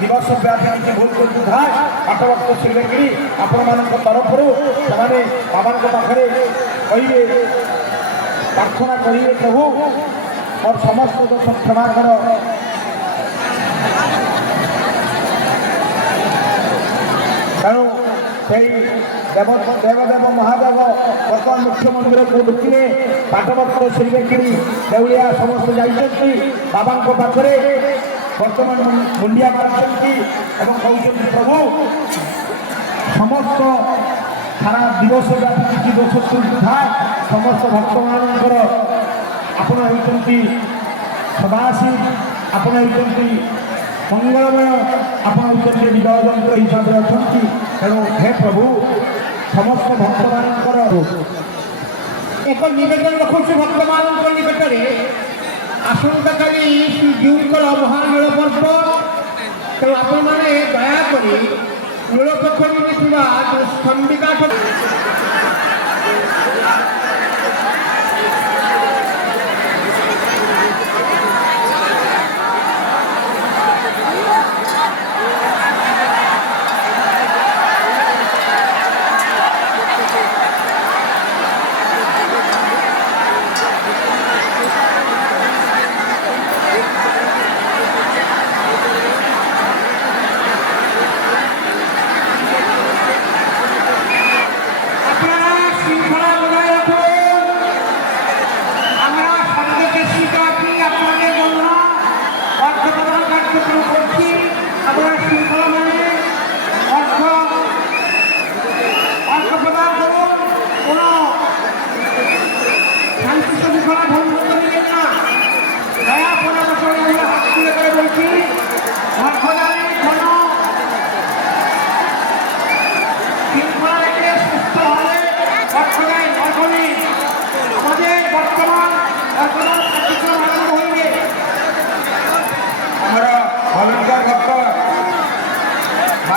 দিবসব্যাপী নিজে ভুল করতে থাক আটবক্ত শ্রীলঙ্কি আপনার তরফরু সে বাবা পাখে কে প্রার্থনা করবে প্রভু মো সমস্ত দোষ ক্ষমা কর তেমন সেই দেব দেবদেব মহাদেব বর্তমান মুখ্যমন্ত্রীকে দেখিলে পাঠবক্ত শ্রীলঙ্কি দেউলিয়া সমস্ত যাই বাবা পাখে ବର୍ତ୍ତମାନ ମୁଣ୍ଡିଆ ମାରୁଛନ୍ତି ଏବଂ କହୁଛନ୍ତି ପ୍ରଭୁ ସମସ୍ତ ସାରା ଦିବସ ବ୍ୟାପୀ କିଛି ଦୋଷ ସୁବିଧା ସମସ୍ତ ଭକ୍ତମାନଙ୍କର ଆପଣ ହେଉଛନ୍ତି ସଦାଶୀ ଆପଣ ହେଉଛନ୍ତି ମଙ୍ଗଳମୟ ଆପଣ ହେଉଛନ୍ତି ବିଦ୍ୟାଳୟଙ୍କ ହିସାବରେ ଅଛନ୍ତି ତେଣୁ ହେ ପ୍ରଭୁ ସମସ୍ତ ଭକ୍ତମାନଙ୍କର ଏକ ନିବେଦନ ରଖୁଛି ଭକ୍ତମାନଙ୍କ ନିକଟରେ আসন্তকালি শ্রীজীবীঙ্কর অবহেলা পর্ব তো আপনার দয়া করে মূলপক্ষ স্তম্ভিকা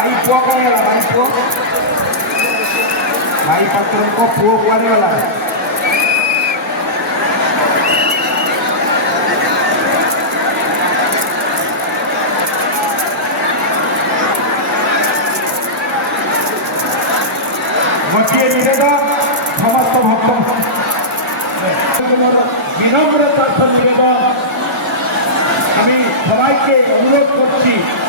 भाई पुआ कौन है भाई पुआ भाई पत्र को पुआ पुआ वाला समस्त भक्तों विनम्रता के अनुरोध कर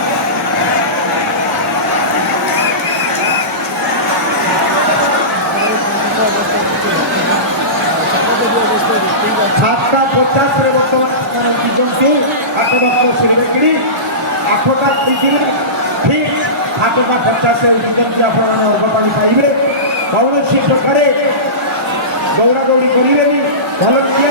পঞ্চাশের বর্তমানে আপনারা দুজনকে আঠারো ছেড়ে আঠটা ঠিক আঠটা পঞ্চাশের দুজনকে আপনারা অভাবাণি পাইবে কৌশি সরকারে দৌড়াদৌড়ি করিবেনি ভালো